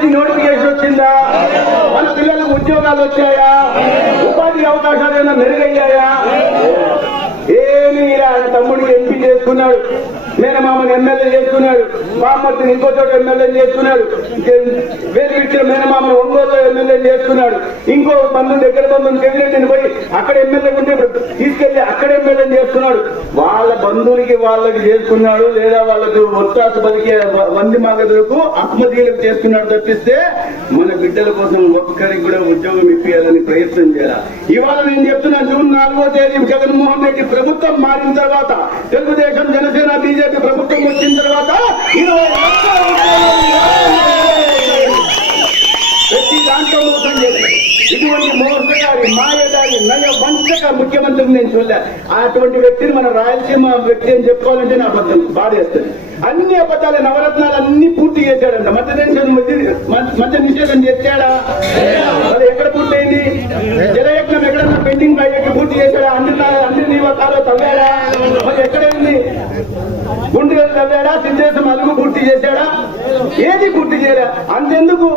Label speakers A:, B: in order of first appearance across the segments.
A: SC notification వచ్చిందా? మన పిల్లలకు ఉద్యోగాలు వచ్చాయా? ఉపాధి అవకాశాలు ఏమైనా మెరుగయ్యాయా? తమ్ముడిని ఎంపీ చేసుకున్నాడు మేనమామని ఎమ్మెల్యే చేసుకున్నాడు బామ్మర్తిని ఇంకో చోట ఎమ్మెల్యే చేసుకున్నాడు వేరు ఇచ్చిన మేనమామని ఎమ్మెల్యే చేసుకున్నాడు ఇంకో బంధువుని దగ్గర బంధువుని కేంద్రెడ్డిని పోయి అక్కడ ఎమ్మెల్యే ఉంటే తీసుకెళ్ళి అక్కడ ఎమ్మెల్యే చేసుకున్నాడు వాళ్ళ బంధువులకి వాళ్ళకి చేసుకున్నాడు లేదా వాళ్ళకు ఒత్తాసు పలికే వంది మాగదులకు ఆత్మహత్యలకు చేసుకున్నాడు తప్పిస్తే మన బిడ్డల కోసం ఒక్కరికి కూడా ఉద్యోగం ఇప్పించాలని ప్రయత్నం చేయాలి? ఇవాళ నేను చెప్తున్నా జూన్ నాలుగో తేదీ జగన్మోహన్ రెడ్డి ప్రభుత్వం మారిన తర్వాత తెలుగుదేశం జనసేన బీజేపీ ప్రభుత్వం వచ్చిన తర్వాత ఇరవై ప్రతి దాంట్లో మోసం చేశారు ఇటువంటి మోసగారి మాయదారి నయ వంచక ముఖ్యమంత్రిని నేను చూడలే. అటువంటి వ్యక్తిని మన రాయలసీమ వ్యక్తి అని చెప్పుకోవాలంటే నా అబద్ధం బాధేస్తుంది అన్ని అబద్ధాలు నవరత్నాలు అన్ని పూర్తి చేశాడంట. మధ్య నిషేధం మధ్య నిషేధం చేశాడా? మరి ఎక్కడ పూర్తయింది? జలయజ్ఞం ఎక్కడన్నా పెండింగ్ ప్రాజెక్టు పూర్తి చేశాడా? అన్ని అన్ని నివాసాలు తవ్వాడా? మరి ఎక్కడైంది గుండెలు తవ్వాడా? సిద్ధేశం అలుగు పూర్తి చేశాడా? ఏది పూర్తి చేయలే. అంతెందుకు?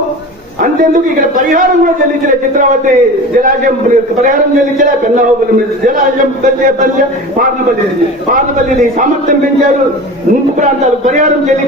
A: అంతెందుకు ఇక్కడ పరిహారం కూడా చెల్లించలే చిత్రావతి జలాశయం పరిహారం చెల్లించలే పెన్నాహోపల్లి జలాశయం పల్లె పల్లె పార్నపల్లి పార్నపల్లిని సామర్థ్యం పెంచారు. ముంపు ప్రాంతాలు పరిహారం చెల్లి